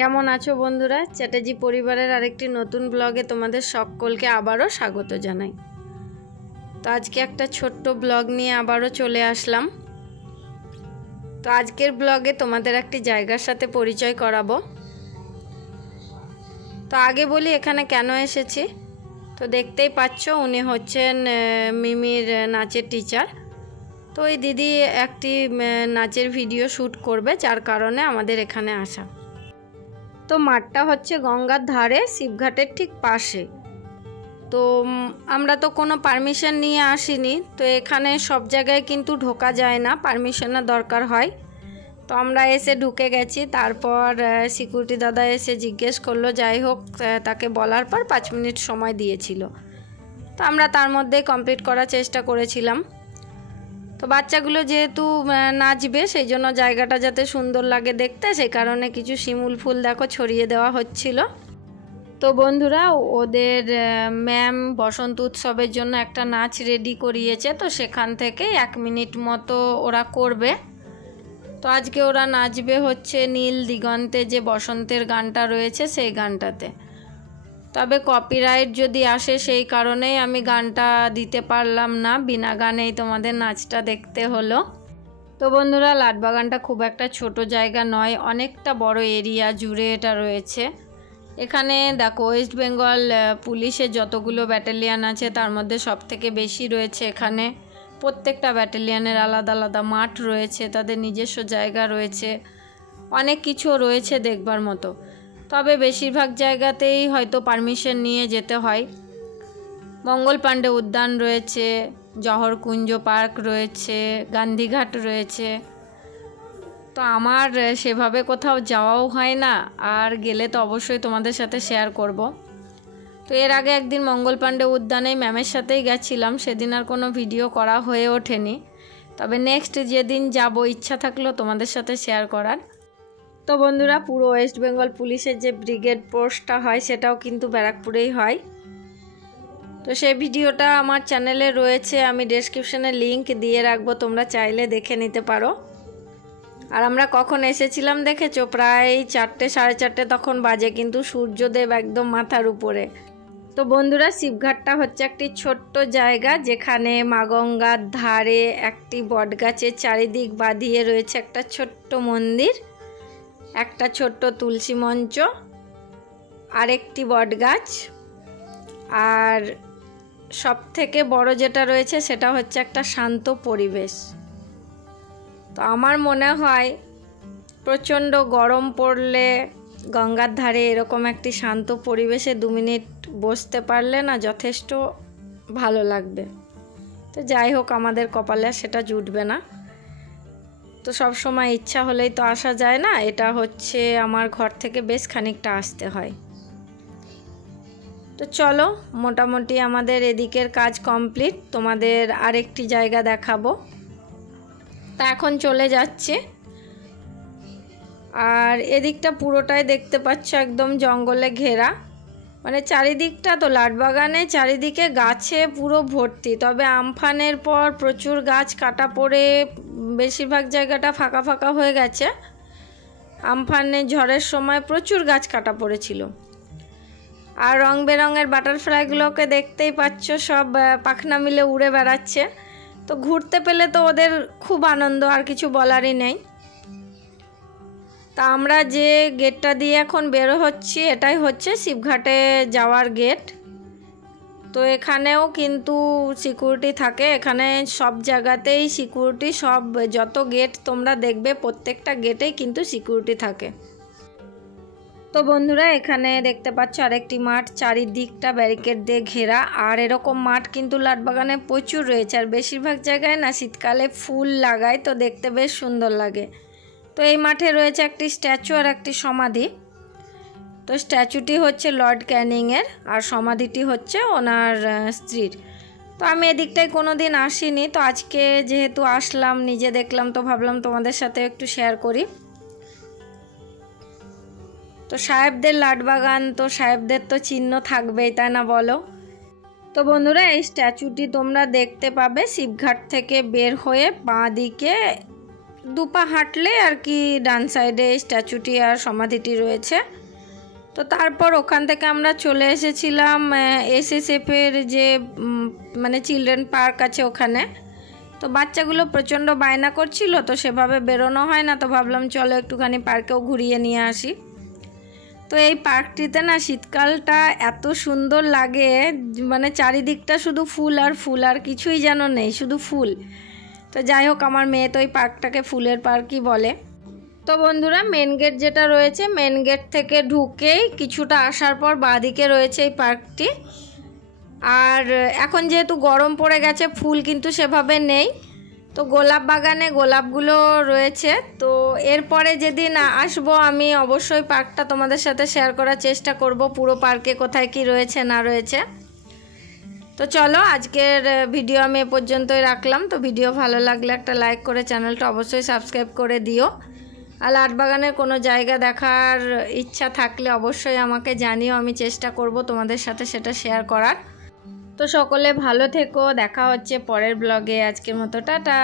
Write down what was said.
কেমন আছো বন্ধুরা? চ্যাটার্জি পরিবারের আরেকটি নতুন ব্লগে তোমাদের সকলকে আবারও স্বাগত জানাই। তো আজকে একটা ছোট্ট ব্লগ নিয়ে আবারও চলে আসলাম। তো আজকের ব্লগে তোমাদের একটি জায়গার সাথে পরিচয় করাবো। তো আগে বলি এখানে কেন এসেছি। তো দেখতেই পাচ্ছ উনি হচ্ছেন মিমির নাচের টিচার। তো ওই দিদি একটি নাচের ভিডিও শ্যুট করবে, যার কারণে আমাদের এখানে আসা। তো মাঠটা হচ্ছে গঙ্গার ধারে, শিবঘাটের ঠিক পাশে। তো আমরা তো কোনো পারমিশন নিয়ে আসিনি, তো এখানে সব জায়গায় কিন্তু ঢোকা যায় না, পারমিশনের দরকার হয়। তো আমরা এসে ঢুকে গেছি। তারপর সিকিউরিটি দাদা এসে জিজ্ঞেস করলো, যাই হোক তাকে বলার পর 5 মিনিট সময় দিয়েছিল। তো আমরা তার মধ্যে কমপ্লিট করার চেষ্টা করেছিলাম। তো বাচ্চাগুলো যেহেতু নাচবে, সেই জন্য জায়গাটা যাতে সুন্দর লাগে দেখতে, সেই কারণে কিছু শিমুল ফুল দেখো ছড়িয়ে দেওয়া হচ্ছিল। তো বন্ধুরা, ওদের ম্যাম বসন্ত উৎসবের জন্য একটা নাচ রেডি করিয়েছে, তো সেখান থেকে 1 মিনিট মতো ওরা করবে। তো আজকে ওরা নাচবে হচ্ছে নীল দিগন্তে যে বসন্তের গানটা রয়েছে সেই গানটাতে। তবে কপিরাইট যদি আসে সেই কারণেই আমি গানটা দিতে পারলাম না, বিনা গানেই তোমাদের নাচটা দেখতে হলো। তো বন্ধুরা, লাটবাগানটা খুব একটা ছোট জায়গা নয়, অনেকটা বড় এরিয়া জুড়ে এটা রয়েছে। এখানে দেখো ওয়েস্ট বেঙ্গল পুলিশের যতগুলো ব্যাটালিয়ান আছে তার মধ্যে সবথেকে বেশি রয়েছে এখানে। প্রত্যেকটা ব্যাটালিয়ানের আলাদা আলাদা মাঠ রয়েছে, তাদের নিজস্ব জায়গা রয়েছে, অনেক কিছু রয়েছে দেখবার মতো। তবে বেশিরভাগ জায়গাতেই হয়তো পারমিশন নিয়ে যেতে হয়। মঙ্গল পাণ্ডে উদ্যান রয়েছে, জহরকুঞ্জ পার্ক রয়েছে, গান্ধীঘাট রয়েছে। তো আমার সেভাবে কোথাও যাওয়াও হয় না, আর গেলে তো অবশ্যই তোমাদের সাথে শেয়ার করব। তো এর আগে একদিন মঙ্গল পাণ্ডে উদ্যানে ম্যামের সাথেই গেছিলাম, সেদিন আর কোনো ভিডিও করা হয়ে ওঠেনি। তবে নেক্সট যেদিন যাব ইচ্ছা থাকলো তোমাদের সাথে শেয়ার করার। তো বন্ধুরা, পুরো ওয়েস্ট বেঙ্গল পুলিশের যে ব্রিগেড পোস্টটা হয় সেটাও কিন্তু ব্যারাকপুরেই হয়। তো সেই ভিডিওটা আমার চ্যানেলে রয়েছে, আমি ডেসক্রিপশনে লিংক দিয়ে রাখবো, তোমরা চাইলে দেখে নিতে পারো। আর আমরা কখন এসেছিলাম দেখেছো? প্রায় 4টে 4:30 তখন বাজে, কিন্তু সূর্যদেব একদম মাথার উপরে। তো বন্ধুরা, শিবঘাটটা হচ্ছে একটি ছোট্ট জায়গা, যেখানে মা গঙ্গার ধারে একটি বটগাছের চারিদিক বাঁধিয়ে রয়েছে একটা ছোট্ট মন্দির, একটা ছোট্ট তুলসী মঞ্চ, আরেকটি বটগাছ, আর সবথেকে বড় যেটা রয়েছে সেটা হচ্ছে একটা শান্ত পরিবেশ। তো আমার মনে হয় প্রচণ্ড গরম পড়লে গঙ্গার ধারে এরকম একটি শান্ত পরিবেশে 2 মিনিট বসতে পারলে না যথেষ্ট ভালো লাগবে। তো যাই হোক, আমাদের কপালে সেটা জুটবে না। তো সব সময় ইচ্ছা হলেই তো আসা যায় না, এটা হচ্ছে আমার ঘর থেকে বেশ খানিকটা আসতে হয়। তো চলো, মোটামুটি আমাদের এদিকের কাজ কমপ্লিট, তোমাদের আরেকটি জায়গা দেখাবো। তা এখন চলে যাচ্ছে। আর এদিকটা পুরোটাই দেখতে পাচ্ছ একদম জঙ্গলে ঘেরা, মানে চারিদিকটা তো লাটবাগানে চারিদিকে গাছে পুরো ভর্তি। তবে আমফানের পর প্রচুর গাছ কাটা পড়ে বেশিরভাগ জায়গাটা ফাঁকা ফাঁকা হয়ে গেছে। আমফানের ঝড়ের সময় প্রচুর গাছ কাটা পড়েছিল। আর রং বেরঙের বাটারফ্লাইগুলোকে দেখতেই পাচ্ছ, সব পাখনা মিলে উড়ে বেড়াচ্ছে। তো ঘুরতে পেলে তো ওদের খুব আনন্দ, আর কিছু বলারই নেই। তা আমরা যে গেটটা দিয়ে এখন বেরো হচ্ছি, এটাই হচ্ছে শিবঘাটে যাওয়ার গেট। তো এখানেও কিন্তু সিকিউরিটি থাকে, এখানে সব জায়গাতেই সিকিউরিটি, সব যত গেট তোমরা দেখবে প্রত্যেকটা গেটেই কিন্তু সিকিউরিটি থাকে। তো বন্ধুরা, এখানে দেখতে পাচ্ছ আরেকটি মাঠ, চারিদিকটা ব্যারিকেড দিয়ে ঘেরা। আর এরকম মাঠ কিন্তু লাটবাগানে প্রচুর রয়েছে, আর বেশিরভাগ জায়গায় না শীতকালে ফুল লাগায়, তো দেখতে বেশ সুন্দর লাগে। তো এই মাঠে রয়েছে একটি স্ট্যাচু আর একটি সমাধি। তো স্ট্যাচুটি হচ্ছে লর্ড ক্যানিংয়ের, আর সমাধিটি হচ্ছে ওনার স্ত্রীর। তো আমি এদিকটায় কোনো দিন আসিনি, তো আজকে যেহেতু আসলাম, নিজে দেখলাম, তো ভাবলাম তোমাদের সাথে একটু শেয়ার করি। তো সাহেবদের লাটবাগান, তো সাহেবদের তো চিহ্ন থাকবেই, তাই না বলো? তো বন্ধুরা, এই স্ট্যাচুটি তোমরা দেখতে পাবে শিবঘাট থেকে বের হয়ে বাঁ দিকে দুপা হাঁটলে আর কি ডান সাইডে স্ট্যাচুটি আর সমাধিটি রয়েছে। তো তারপর ওখান থেকে আমরা চলে এসেছিলাম এসএসএফের যে মানে চিলড্রেন পার্ক আছে ওখানে। তো বাচ্চাগুলো প্রচণ্ড বায়না করছিল, তো সেভাবে বেরোনো হয় না, তো ভাবলাম চলো একটুখানি পার্কেও ঘুরিয়ে নিয়ে আসি। তো এই পার্কটিতে না শীতকালটা এত সুন্দর লাগে, মানে চারিদিকটা শুধু ফুল আর ফুল, আর কিছুই যেন নেই, শুধু ফুল। তো যাই হোক, আমার মেয়ে তো এই পার্কটাকে ফুলের পার্কই বলে। তো বন্ধুরা, মেন গেট যেটা রয়েছে, মেন গেট থেকে ঢুকেই কিছুটা আসার পর বাঁদিকে রয়েছে এই পার্কটি। আর এখন যেহেতু গরম পড়ে গেছে, ফুল কিন্তু সেভাবে নেই। তো গোলাপ বাগানে গোলাপগুলো রয়েছে। তো এরপরে যেদিন আসবো আমি অবশ্যই পার্কটা তোমাদের সাথে শেয়ার করার চেষ্টা করব, পুরো পার্কে কোথায় কি রয়েছে না রয়েছে। তো চলো, আজকের ভিডিও আমি এ পর্যন্তই রাখলাম। তো ভিডিও ভালো লাগলে একটা লাইক করে চ্যানেলটা অবশ্যই সাবস্ক্রাইব করে দিও। আর আটবাগানের কোনো জায়গা দেখার ইচ্ছা থাকলে অবশ্যই আমাকে জানিও, আমি চেষ্টা করব তোমাদের সাথে সেটা শেয়ার করার। তো সকলে ভালো থেকো, দেখা হচ্ছে পরের ব্লগে। আজকের মতো টাটা।